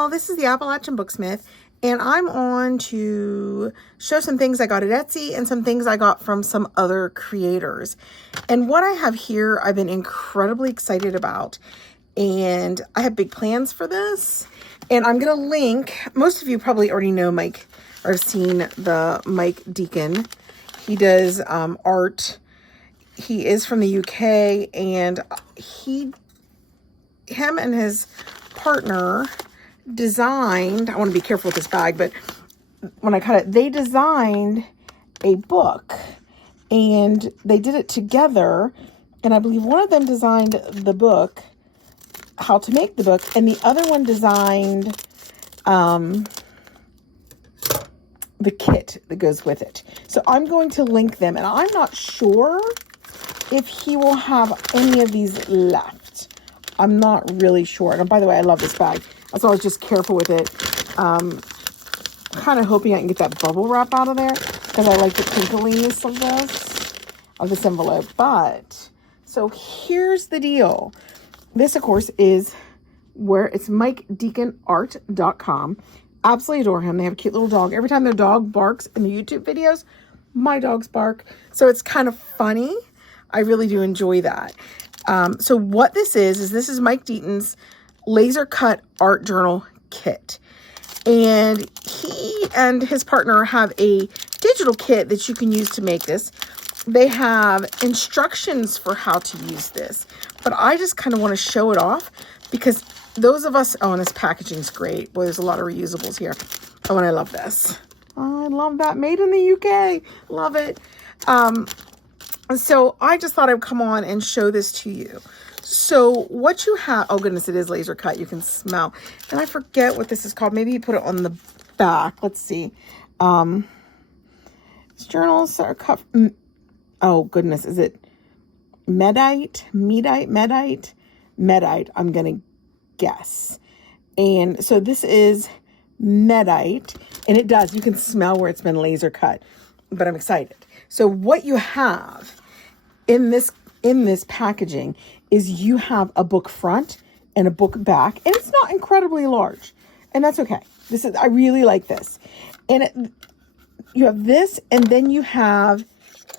y'all, this is the Appalachian Booksmith, and I'm on to show some things I got at Etsy and some things I got from some other creators. And what I have here, I've been incredibly excited about, and I have big plans for this. And I'm going to link, most of you probably already know Mike, or have seen the Mike Deakin. He does art. He is from the UK, and him and his partner designed, I want to be careful with this bag, but when I cut it, they designed a book and they did it together. And I believe one of them designed the book, how to make the book, and the other one designed the kit that goes with it. So I'm going to link them, and I'm not sure if he will have any of these left. I'm not really sure. And by the way, I love this bag. That's why I was just careful with it. Kind of hoping I can get that bubble wrap out of there because I like the crinkliness of this envelope. But, so here's the deal. This, of course, is where it's MikeDeakinArt.com. Absolutely adore him. They have a cute little dog. Every time their dog barks in the YouTube videos, my dogs bark. So it's kind of funny. I really do enjoy that. So what this is this is Mike Deaton's laser cut art journal kit. And he and his partner have a digital kit that you can use to make this. They have instructions for how to use this, but I just kind of want to show it off because those of us, oh, and this packaging is great. Boy, there's a lot of reusables here. Oh, and I love this. I love that. Made in the UK. Love it. So I just thought I'd come on and show this to you. So what you have, oh goodness, it is laser cut. You can smell. And I forget what this is called. Maybe you put it on the back. Let's see. Journals are cut. Oh goodness, is it Medite? I'm going to guess. And so this is Medite, and it does. You can smell where it's been laser cut, but I'm excited. So what you have in this packaging is you have a book front and a book back, and it's not incredibly large, and that's okay. I really like this. And you have this, and then you have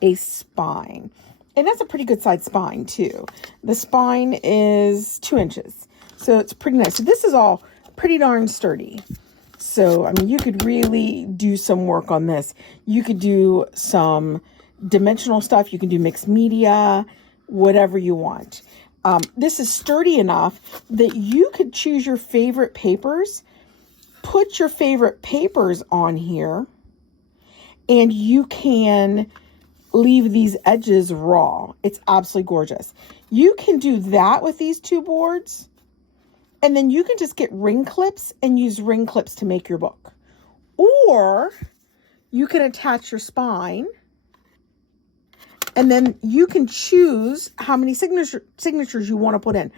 a spine, and that's a pretty good size spine too. The spine is 2 inches, so it's pretty nice. So this is all pretty darn sturdy. So, I mean, you could really do some work on this. You could do some dimensional stuff. You can do mixed media, whatever you want. This is sturdy enough that you could choose your favorite papers, put your favorite papers on here, and you can leave these edges raw. It's absolutely gorgeous. You can do that with these two boards. And then you can just get ring clips and use ring clips to make your book. Or you can attach your spine. And then you can choose how many signatures you want to put in.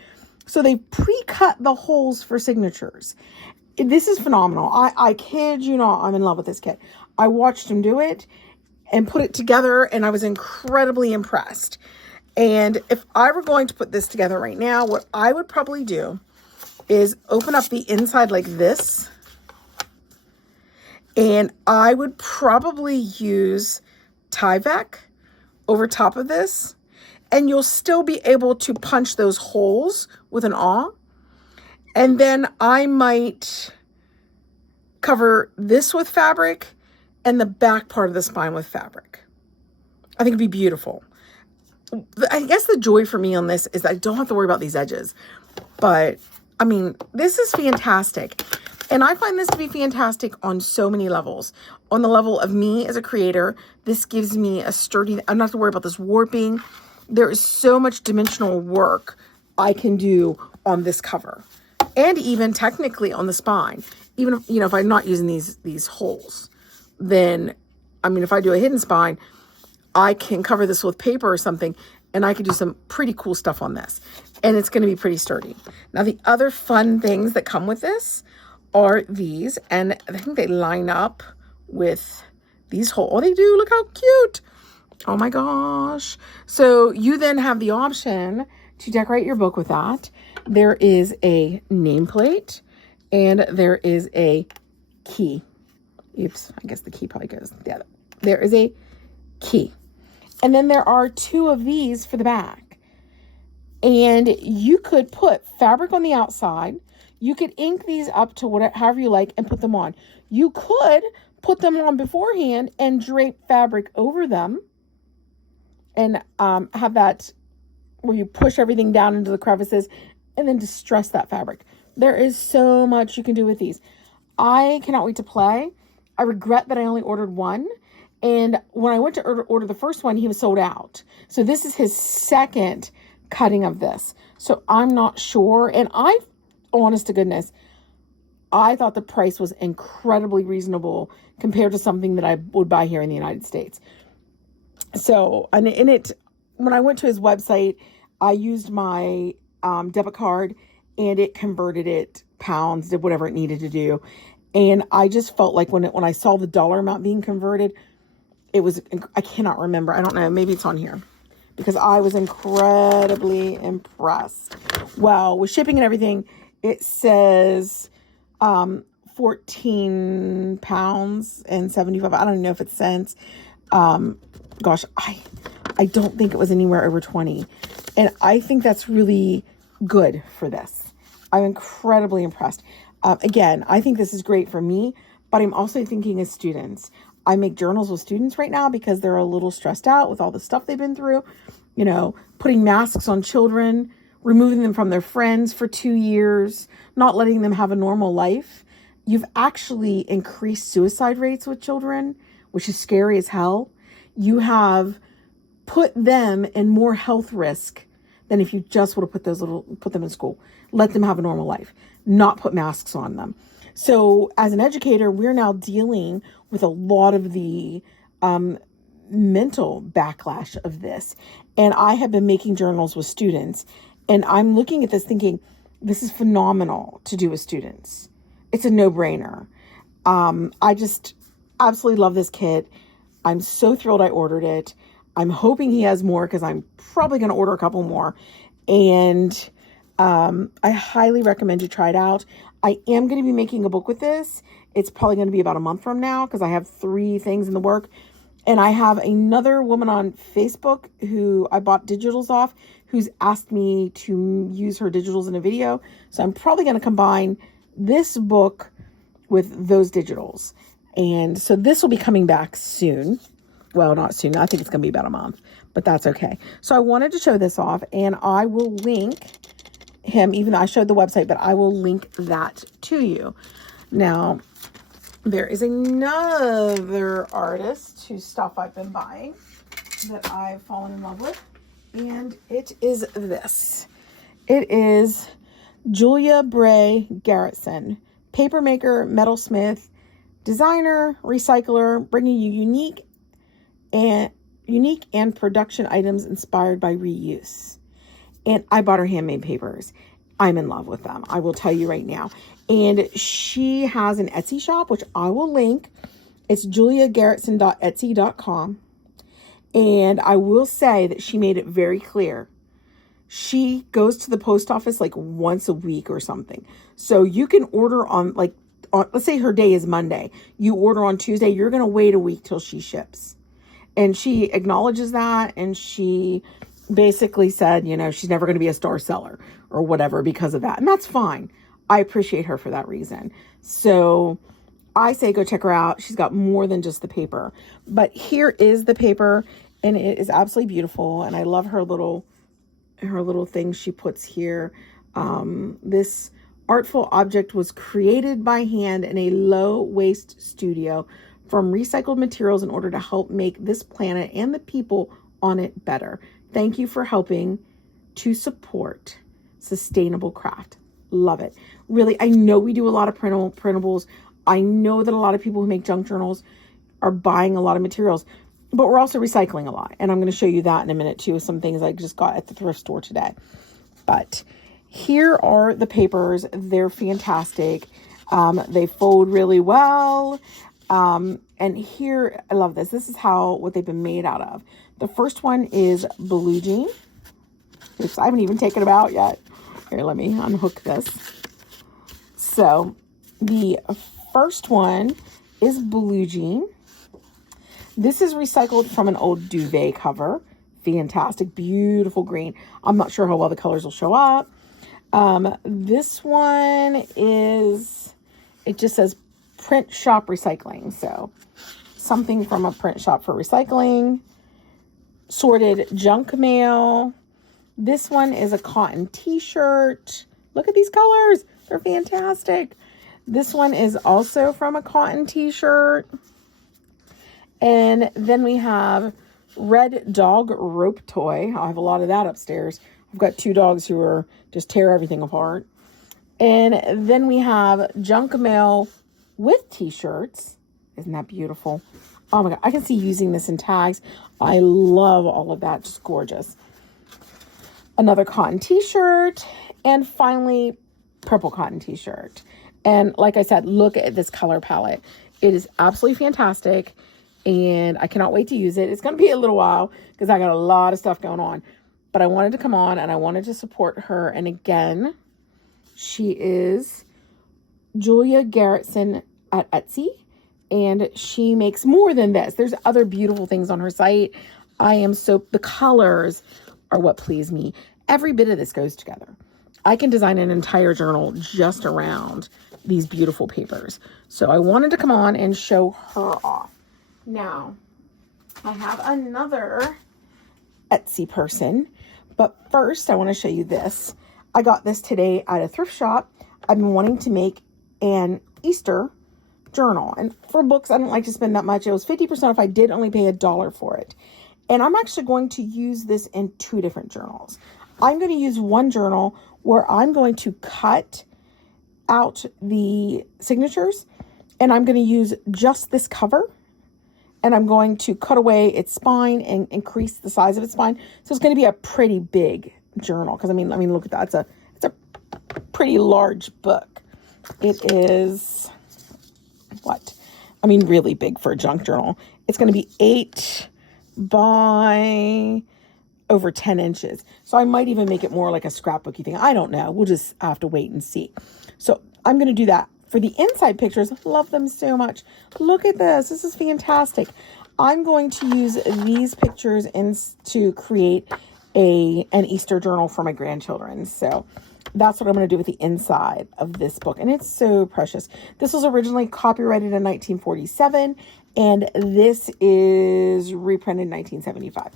So they pre-cut the holes for signatures. This is phenomenal. I kid you not, I'm in love with this kit. I watched him do it and put it together, and I was incredibly impressed. And if I were going to put this together right now, what I would probably do is open up the inside like this, and I would probably use Tyvek over top of this, and you'll still be able to punch those holes with an awl. And then I might cover this with fabric and the back part of the spine with fabric. I think it'd be beautiful. I guess the joy for me on this is that I don't have to worry about these edges, but I mean, this is fantastic. And I find this to be fantastic on so many levels. On the level of me as a creator, this gives me a sturdy, I'm not have to worry about this warping. There is so much dimensional work I can do on this cover. And even technically on the spine. Even if, if I'm not using these holes, then, I mean, if I do a hidden spine, I can cover this with paper or something, and I could do some pretty cool stuff on this. And it's going to be pretty sturdy. Now, the other fun things that come with this are these. And I think they line up with these holes. Oh, they do. Look how cute. Oh, my gosh. So you then have the option to decorate your book with that. There is a nameplate. And there is a key. Oops, I guess the key probably goes the other. There is a key. And then there are 2 of these for the back. And you could put fabric on the outside. You could ink these up to whatever, however you like, and put them on. You could put them on beforehand and drape fabric over them and have that where you push everything down into the crevices and then distress that fabric. There is so much you can do with these. I cannot wait to play. I regret that I only ordered one. And when I went to order the first one, he was sold out. So this is his second cutting of this. So I'm not sure. And honest to goodness, I thought the price was incredibly reasonable compared to something that I would buy here in the United States. So, when I went to his website, I used my debit card and it converted it pounds, did whatever it needed to do. And I just felt like when I saw the dollar amount being converted, it was, I cannot remember. I don't know. Maybe it's on here because I was incredibly impressed. Well, with shipping and everything, it says 14 pounds and 75. I don't know if it's cents. Gosh, I don't think it was anywhere over 20. And I think that's really good for this. I'm incredibly impressed. Again, I think this is great for me, but I'm also thinking as students. I make journals with students right now because they're a little stressed out with all the stuff they've been through. You know, putting masks on children, removing them from their friends for 2 years, not letting them have a normal life. You've actually increased suicide rates with children, which is scary as hell. You have put them in more health risk than if you just would have put them in school. Let them have a normal life, not put masks on them. So as an educator, we're now dealing with a lot of the mental backlash of this. And I have been making journals with students, and I'm looking at this thinking, this is phenomenal to do with students. It's a no-brainer. I just absolutely love this kit. I'm so thrilled I ordered it. I'm hoping he has more because I'm probably going to order a couple more. And I highly recommend you try it out. I am going to be making a book with this. It's probably going to be about a month from now because I have 3 things in the work. And I have another woman on Facebook who I bought digitals off who's asked me to use her digitals in a video. So I'm probably going to combine this book with those digitals. And so this will be coming back soon. Well, not soon. I think it's going to be about a month, but that's okay. So I wanted to show this off, and I will link him, even though I showed the website, but I will link that to you. Now, there is another artist whose stuff I've been buying that I've fallen in love with, and it is this. It is Julia Bray Garretson, papermaker, metalsmith, designer, recycler, bringing you unique and production items inspired by reuse. And I bought her handmade papers. I'm in love with them. I will tell you right now. And she has an Etsy shop, which I will link. It's juliagarretson.etsy.com. And I will say that she made it very clear. She goes to the post office like once a week or something. So you can order on let's say her day is Monday. You order on Tuesday. You're going to wait a week till she ships. And she acknowledges that. And she basically said, you know, she's never going to be a star seller or whatever because of that. And that's fine. I appreciate her for that reason. So I say go check her out. She's got more than just the paper. But here is the paper, and it is absolutely beautiful. And I love her little thing she puts here. This artful object was created by hand in a low-waste studio from recycled materials in order to help make this planet and the people on it better. Thank you for helping to support sustainable craft. Love it. Really, I know we do a lot of printables. I know that a lot of people who make junk journals are buying a lot of materials, but we're also recycling a lot. And I'm going to show you that in a minute too, some things I just got at the thrift store today. But here are the papers. They're fantastic. They fold really well. And here, I love this. This is what they've been made out of. The first one is blue jean. Oops, I haven't even taken it out yet. Here, let me unhook this. So The first one is Blue Jean. This is recycled from an old duvet cover. Fantastic, beautiful green. I'm not sure how well the colors will show up. This one is, it just says print shop recycling. So something from a print shop for recycling. Sorted junk mail. This one is a cotton t-shirt. Look at these colors. They're fantastic. This one is also from a cotton t-shirt. And then we have red dog rope toy. I have a lot of that upstairs. I've got 2 dogs who are just tear everything apart. And then we have junk mail with t-shirts. Isn't that beautiful? Oh my God, I can see using this in tags. I love all of that, just gorgeous. Another cotton t-shirt, and finally, purple cotton t-shirt. And like I said, look at this color palette. It is absolutely fantastic, and I cannot wait to use it. It's going to be a little while because I got a lot of stuff going on, but I wanted to come on and I wanted to support her. And again, she is Julia Garretson at Etsy. And she makes more than this. There's other beautiful things on her site. The colors are what please me. Every bit of this goes together. I can design an entire journal just around these beautiful papers. So I wanted to come on and show her off. Now, I have another Etsy person, but first I want to show you this. I got this today at a thrift shop. I've been wanting to make an Easter journal, and for books I don't like to spend that much. It was 50% if I did only pay $1 for it. And I'm actually going to use this in 2 different journals. I'm going to use one journal where I'm going to cut out the signatures, and I'm going to use just this cover, and I'm going to cut away its spine and increase the size of its spine. So it's going to be a pretty big journal, because I mean look at that. It's a pretty large book. It is really big for a junk journal. It's going to be 8 by over 10 inches. So I might even make it more like a scrapbooky thing. I don't know. We'll just have to wait and see. So I'm going to do that. For the inside pictures, love them so much. Look at this. This is fantastic. I'm going to use these pictures to create an Easter journal for my grandchildren. So that's what I'm going to do with the inside of this book. And it's so precious. This was originally copyrighted in 1947, and this is reprinted in 1975.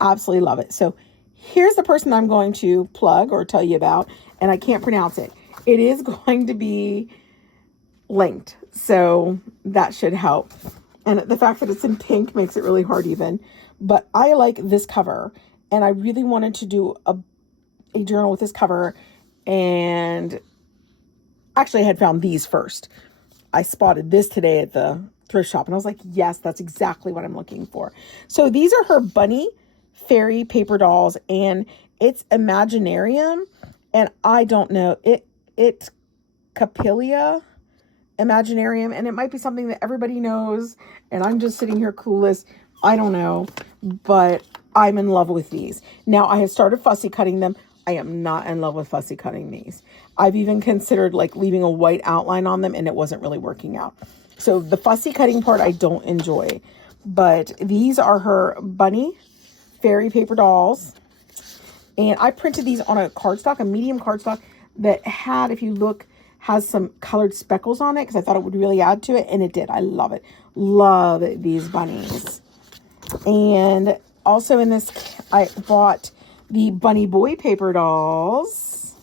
Absolutely love it. So here's the person I'm going to plug or tell you about, and I can't pronounce it. It is going to be linked, so that should help. And the fact that it's in pink makes it really hard even. But I like this cover, and I really wanted to do a journal with this cover. And actually I had found these first. I spotted this today at the thrift shop, and I was like, yes, that's exactly what I'm looking for. So these are her bunny fairy paper dolls, and it's Imaginarium, and I don't know, it's ItKuPiLLiimaginarium, and it might be something that everybody knows, and I'm just sitting here clueless. I don't know, but I'm in love with these. Now I have started fussy cutting them. I am not in love with fussy cutting these. I've even considered like leaving a white outline on them, and it wasn't really working out. So the fussy cutting part I don't enjoy, but these are her bunny fairy paper dolls. And I printed these on a cardstock, a medium cardstock that had, if you look, has some colored speckles on it because I thought it would really add to it, and it did. I love it. Love these bunnies. And also in this, I bought the Bunny Boy paper dolls,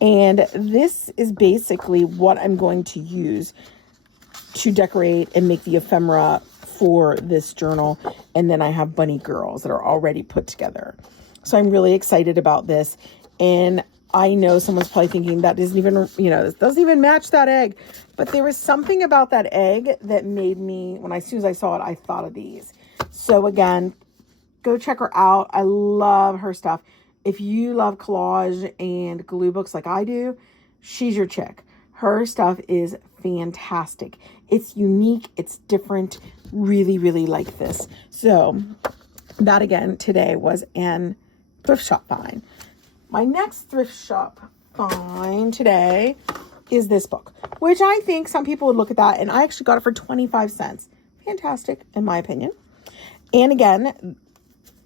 and this is basically what I'm going to use to decorate and make the ephemera for this journal. And then I have bunny girls that are already put together. So I'm really excited about this. And I know someone's probably thinking that isn't even, this doesn't even match that egg. But there was something about that egg that made me, as soon as I saw it, I thought of these. So again, go check her out. I love her stuff. If you love collage and glue books like I do, she's your chick. Her stuff is fantastic. It's unique. It's different. Really, really like this. So that again today was an thrift shop find. My next thrift shop find today is this book, which which I think some people would look at that, and I actually got it for 25 cents. Fantastic, in my opinion. And again,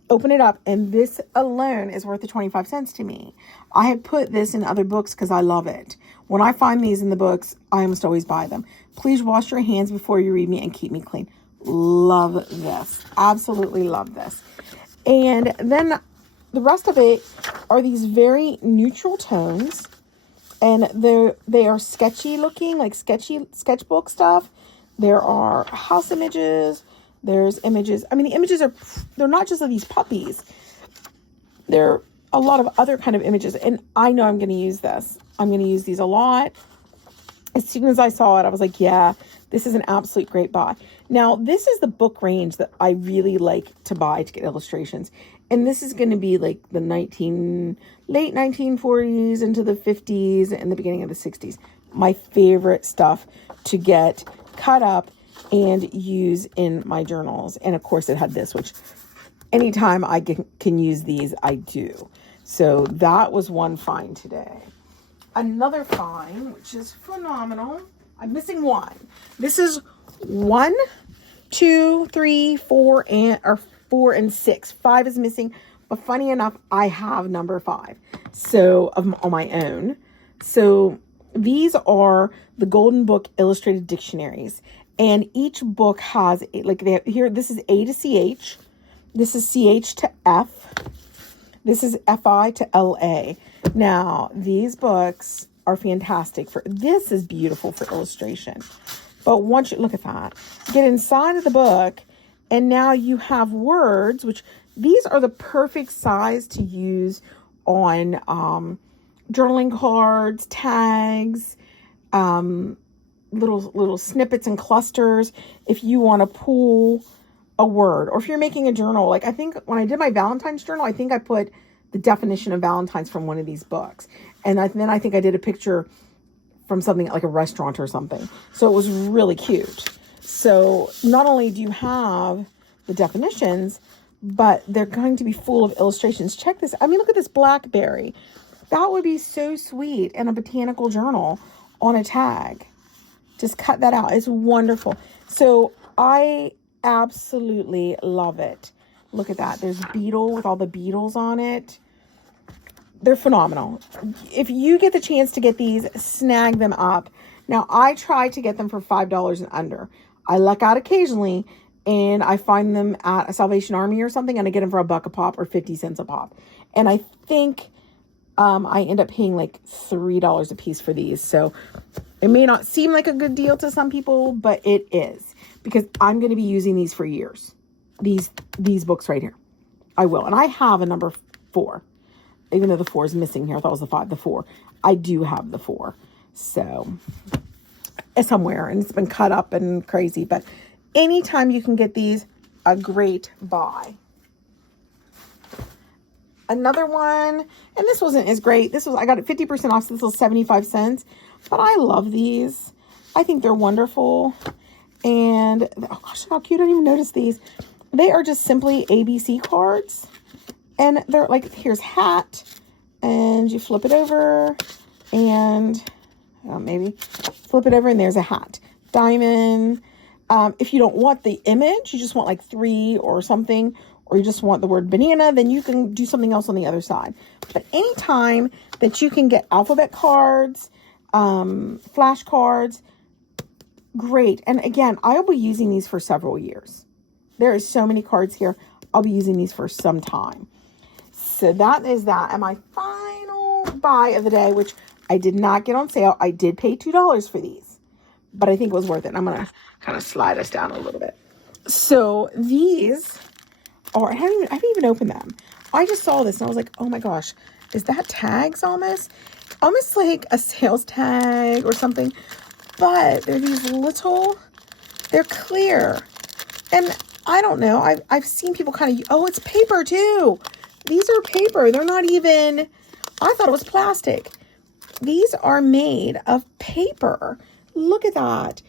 open it up, and this alone is worth the 25 cents to me. I have put this in other books because I love it. When I find these in the books, I almost always buy them. Please wash your hands before you read me and keep me clean. Love this. Absolutely love this. And then the rest of it are these very neutral tones, and they are sketchy looking, like sketchy sketchbook stuff. There are house images. There's images. I mean, the images they're not just of these puppies. They're a lot of other kind of images. And I know I'm going to use this. I'm going to use these a lot. As soon as I saw it, I was like, yeah, this is an absolute great buy. Now, this is the book range that I really like to buy to get illustrations. And this is going to be like the late 1940s into the 50s and the beginning of the 60s. My favorite stuff to get cut up and use in my journals. And of course it had this, which anytime I can use these, I do. So that was one find today. Another find, which is phenomenal. I'm missing one. This is 1, 2, 3, 4, and 6. 5 is missing, but funny enough, I have number 5. So on my own. So these are the Golden Book Illustrated Dictionaries. And each book has, like, they have, here, this is A to CH. This is CH to F. This is FI to LA. Now, these books are fantastic this is beautiful for illustration. But once you look at that, get inside of the book, and now you have words, which these are the perfect size to use on journaling cards, tags, little snippets and clusters if you want to pull a word, or if you're making a journal. Like, I think when I did my Valentine's journal, I think I put the definition of Valentine's from one of these books, and then I think I did a picture from something like a restaurant or something. So it was really cute. So not only do you have the definitions, but they're going to be full of illustrations. Check this. I mean, look at this blackberry. That would be so sweet in a botanical journal on a tag. Just cut that out. It's wonderful. So I absolutely love it. Look at that. There's beetle with all the beetles on it. They're phenomenal. If you get the chance to get these, snag them up. Now, I try to get them for $5 and under. I luck out occasionally, and I find them at a Salvation Army or something, and I get them for $1 a pop or 50 cents a pop. And I think I end up paying like $3 a piece for these. So it may not seem like a good deal to some people, but it is, because I'm going to be using these for years. These books right here. I will. And I have a number 4. Even though the 4 is missing here. I thought it was the 5, the 4. I do have the 4. So it's somewhere, and it's been cut up and crazy. But anytime you can get these, a great buy. Another one, and this wasn't as great. I got it 50% off, so this was 75 cents. But I love these. I think they're wonderful. And, oh gosh, how cute. I didn't even notice these. They are just simply ABC cards. And they're like, here's hat. And you flip it over. And maybe flip it over, and there's a hat. Diamond. If you don't want the image, you just want like 3 or something, or you just want the word banana, then you can do something else on the other side. But anytime that you can get alphabet cards, flashcards, great. And again, I'll be using these for several years. There is so many cards here. I'll be using these for some time. So that is that. And my final buy of the day, which I did not get on sale. I did pay $2 for these, but I think it was worth it. I'm going to kind of slide us down a little bit. So these are, I haven't even opened them. I just saw this and I was like, oh my gosh, is that tags almost? Almost like a sales tag or something. But they're these little, they're clear. And I don't know. I've seen people kind of, oh, it's paper too. These are paper. They're not even, I thought it was plastic. These are made of paper. Look at that.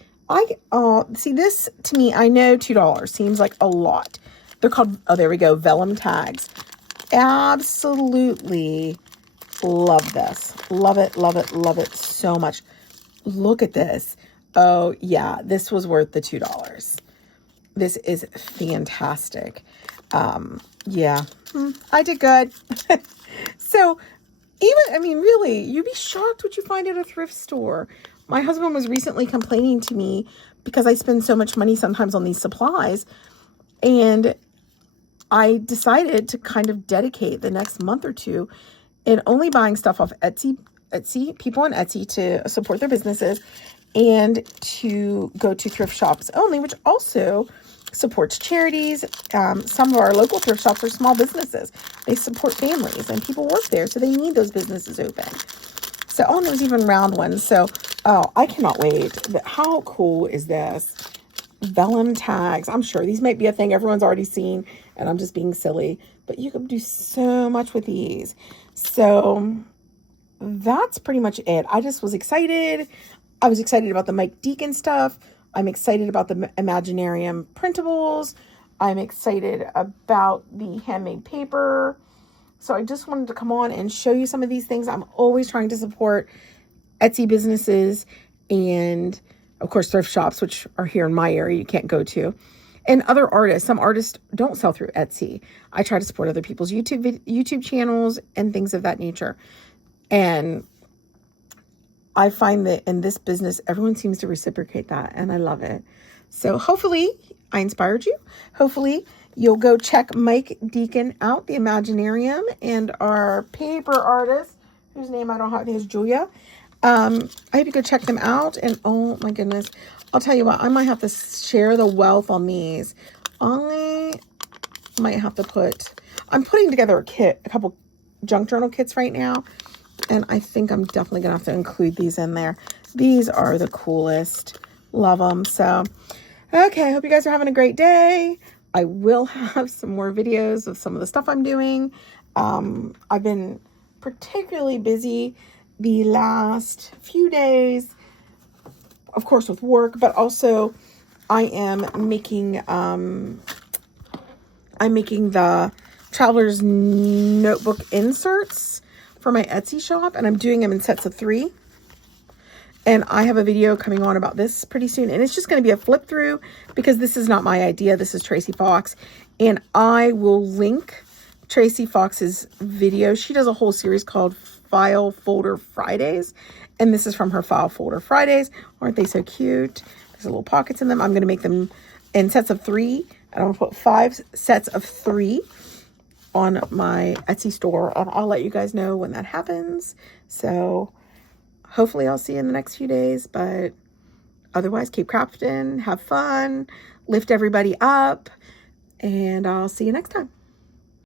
See, this to me, I know $2 seems like a lot. They're called, oh, there we go, vellum tags. Absolutely love this. Love it, love it, love it so much. Look at this. Oh yeah, this was worth the $2. This is fantastic. Yeah, I did good. So even, I mean, really, you'd be shocked what you find at a thrift store. My husband was recently complaining to me because I spend so much money sometimes on these supplies. And I decided to kind of dedicate the next month or two in only buying stuff off Etsy, people on Etsy to support their businesses, and to go to thrift shops only, which also supports charities. Some of our local thrift shops are small businesses. They support families and people work there, so they need those businesses open. So, oh, and there's even round ones. So, oh, I cannot wait. How cool is this? Vellum tags. I'm sure these might be a thing everyone's already seen, and I'm just being silly, but you can do so much with these. So that's pretty much it. I just was excited. I was excited about the Mike Deakin stuff. I'm excited about the Imaginarium printables. I'm excited about the handmade paper. So I just wanted to come on and show you some of these things. I'm always trying to support Etsy businesses and, of course, thrift shops, which are here in my area you can't go to. And other artists. Some artists don't sell through Etsy. I try to support other people's YouTube channels and things of that nature. And I find that in this business, everyone seems to reciprocate that, and I love it. So hopefully I inspired you. Hopefully you'll go check Mike Deakin out, the Imaginarium, and our paper artist, whose name I don't have, is Julia. I hope you go check them out. And oh my goodness, I'll tell you what, I might have to share the wealth on these. I might have to I'm putting together a couple junk journal kits right now. And I think I'm definitely going to have to include these in there. These are the coolest. Love them. So, okay. I hope you guys are having a great day. I will have some more videos of some of the stuff I'm doing. I've been particularly busy the last few days, of course, with work, but also I am making, the Traveler's Notebook inserts for my Etsy shop, and I'm doing them in sets of 3. And I have a video coming on about this pretty soon, and it's just going to be a flip through because this is not my idea. This is Tracy Fox, and I will link Tracy Fox's video. She does a whole series called File Folder Fridays, and this is from her File Folder Fridays. Aren't they so cute? There's little pockets in them. I'm going to make them in sets of 3, and I'm going to put 5 sets of 3 on my Etsy store, and I'll let you guys know when that happens. So hopefully I'll see you in the next few days, but otherwise keep crafting, have fun, lift everybody up, and I'll see you next time.